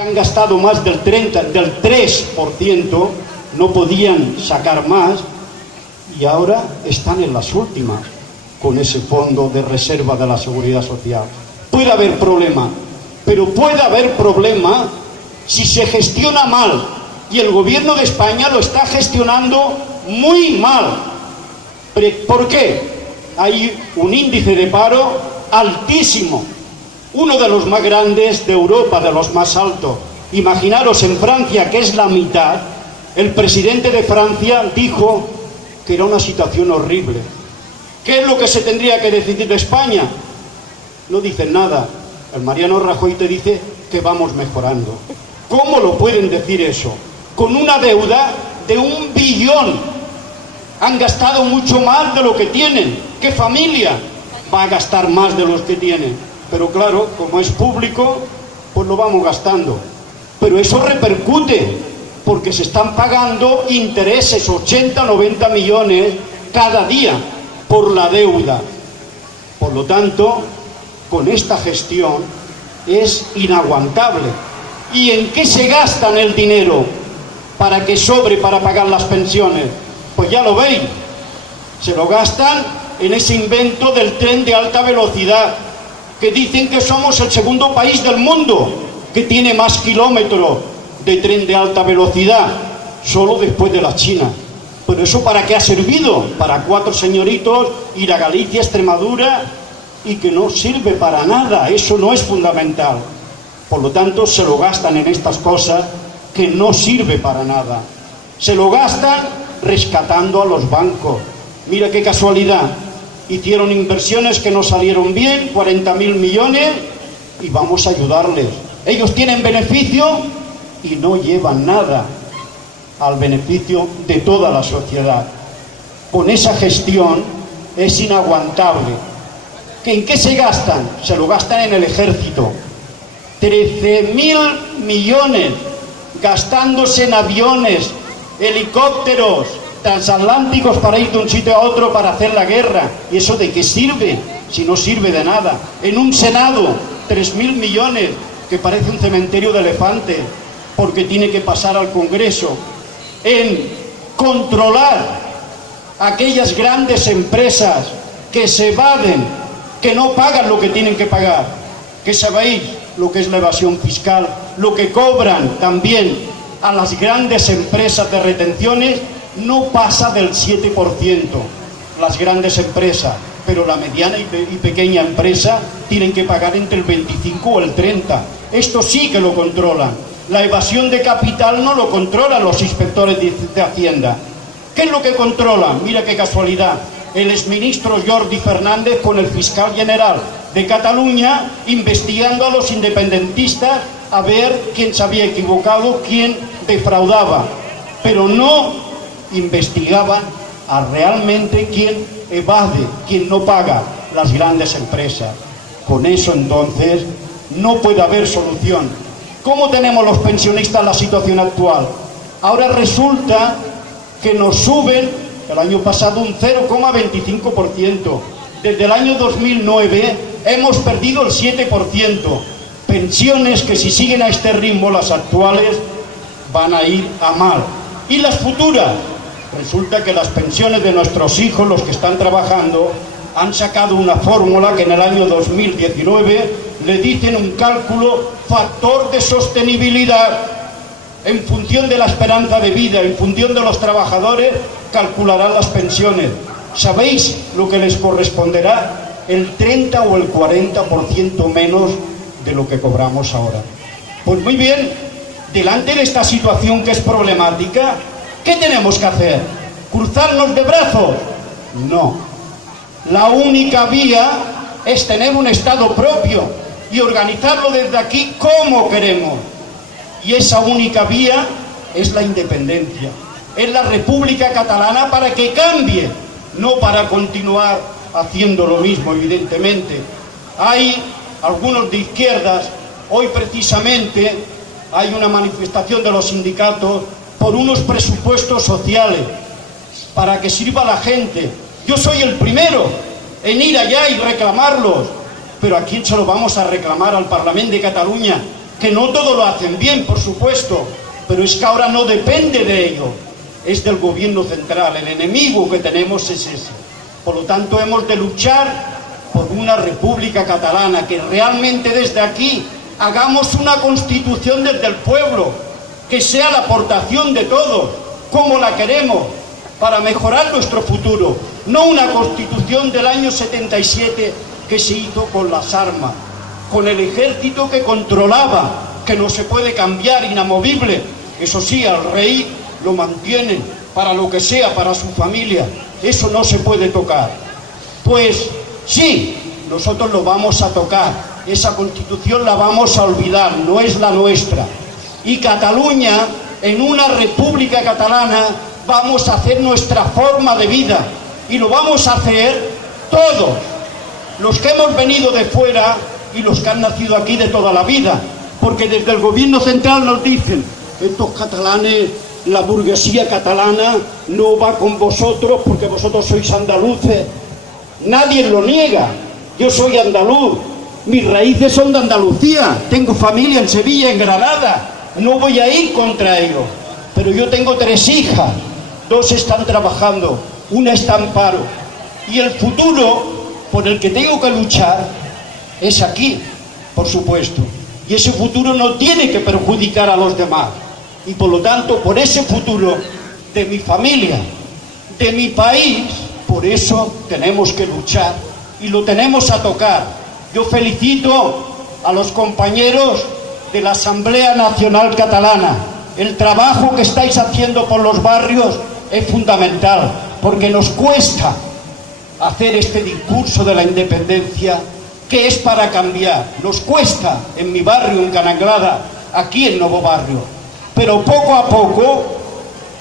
Han gastado más del 3%, no podían sacar más y ahora están en las últimas con ese fondo de reserva de la Seguridad Social. Puede haber problema, pero puede haber problema si se gestiona mal, y el gobierno de España lo está gestionando muy mal. ¿Por qué? Hay un índice de paro altísimo, uno de los más grandes de Europa, de los más altos. Imaginaros, en Francia, que es la mitad, el presidente de Francia dijo que era una situación horrible. ¿Qué es lo que se tendría que decidir de España? No dicen nada. El Mariano Rajoy te dice que vamos mejorando. ¿Cómo lo pueden decir eso? Con una deuda de 1 billón. Han gastado mucho más de lo que tienen. ¿Qué familia va a gastar más de los que tienen? Pero claro, como es público, pues lo vamos gastando. Pero eso repercute, porque se están pagando intereses, 80, 90 millones cada día por la deuda. Por lo tanto, con esta gestión es inaguantable. ¿Y en qué se gastan el dinero para que sobre para pagar las pensiones? Pues ya lo veis, se lo gastan en ese invento del tren de alta velocidad, que dicen que somos el segundo país del mundo que tiene más kilómetros de tren de alta velocidad, solo después de la China. Pero ¿eso para qué ha servido? Para 4 señoritos ir a Galicia, Extremadura, y que no sirve para nada. Eso no es fundamental. Por lo tanto, se lo gastan en estas cosas que no sirve para nada. Se lo gastan rescatando a los bancos. Mira qué casualidad. Hicieron inversiones que no salieron bien, 40.000 millones, y vamos a ayudarles. Ellos tienen beneficio y no llevan nada al beneficio de toda la sociedad. Con esa gestión es inaguantable. ¿En qué se gastan? Se lo gastan en el ejército. 13.000 millones gastándose en aviones, helicópteros, transatlánticos para ir de un sitio a otro para hacer la guerra. ¿Y eso de qué sirve? Si no sirve de nada. En un Senado, 3.000 millones, que parece un cementerio de elefantes, porque tiene que pasar al Congreso. En controlar aquellas grandes empresas que se evaden, que no pagan lo que tienen que pagar, que sabéis lo que es la evasión fiscal, lo que cobran también a las grandes empresas de retenciones, no pasa del 7%, las grandes empresas, pero la mediana y pequeña empresa tienen que pagar entre el 25 o el 30%. Esto sí que lo controlan. La evasión de capital no lo controlan los inspectores de Hacienda. ¿Qué es lo que controlan? Mira qué casualidad. El exministro Jordi Fernández con el fiscal general de Cataluña investigando a los independentistas a ver quién se había equivocado, quién defraudaba, pero no investigaban a realmente quién evade, quién no paga, las grandes empresas. Con eso entonces no puede haber solución. ¿Cómo tenemos los pensionistas la situación actual? Ahora resulta que nos suben el año pasado un 0,25%. Desde el año 2009 hemos perdido el 7%. Pensiones que, si siguen a este ritmo las actuales, van a ir a mal. ¿Y las futuras? Resulta que las pensiones de nuestros hijos, los que están trabajando, han sacado una fórmula que en el año 2019 le dicen un cálculo factor de sostenibilidad. En función de la esperanza de vida, en función de los trabajadores, calcularán las pensiones. ¿Sabéis lo que les corresponderá? El 30 o el 40% menos de lo que cobramos ahora. Pues muy bien, delante de esta situación que es problemática, ¿qué tenemos que hacer? ¿Cruzarnos de brazos? No. La única vía es tener un Estado propio y organizarlo desde aquí como queremos. Y esa única vía es la independencia, es la República Catalana, para que cambie, no para continuar haciendo lo mismo, evidentemente. Hay algunos de izquierdas, hoy precisamente hay una manifestación de los sindicatos por unos presupuestos sociales, para que sirva a la gente. Yo soy el primero en ir allá y reclamarlos, pero ¿a quién se lo vamos a reclamar? ¿Al Parlamento de Cataluña? que no todo lo hacen bien, por supuesto, pero es que ahora no depende de ello, es del gobierno central. El enemigo que tenemos es ese. Por lo tanto, hemos de luchar por una república catalana, que realmente desde aquí hagamos una constitución desde el pueblo, que sea la aportación de todos, como la queremos, para mejorar nuestro futuro, no una constitución del año 77 que se hizo con las armas, con el ejército que controlaba, que no se puede cambiar, inamovible. Eso sí, al rey lo mantienen para lo que sea, para su familia, eso no se puede tocar. Pues sí, nosotros lo vamos a tocar, esa constitución la vamos a olvidar, no es la nuestra. Y Cataluña, en una república catalana, vamos a hacer nuestra forma de vida, y lo vamos a hacer todos, los que hemos venido de fuera y los que han nacido aquí de toda la vida, porque desde el gobierno central nos dicen: estos catalanes, la burguesía catalana no va con vosotros porque vosotros sois andaluces. Nadie lo niega, yo soy andaluz, mis raíces son de Andalucía, tengo familia en Sevilla, en Granada, no voy a ir contra ellos, pero yo tengo 3 hijas, 2 están trabajando, una está en paro, y el futuro por el que tengo que luchar es aquí, por supuesto, y ese futuro no tiene que perjudicar a los demás, y por lo tanto, por ese futuro de mi familia, de mi país, por eso tenemos que luchar y lo tenemos a tocar. Yo felicito a los compañeros de la Asamblea Nacional Catalana. El trabajo que estáis haciendo por los barrios es fundamental, porque nos cuesta hacer este discurso de la independencia, que es para cambiar. Nos cuesta en mi barrio, en Cananglada, aquí en Nuevo Barrio, pero poco a poco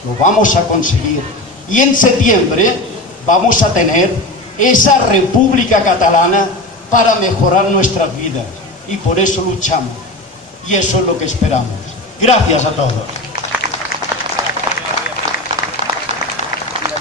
lo vamos a conseguir. Y en septiembre vamos a tener esa República Catalana para mejorar nuestras vidas. Y por eso luchamos. Y eso es lo que esperamos. Gracias a todos.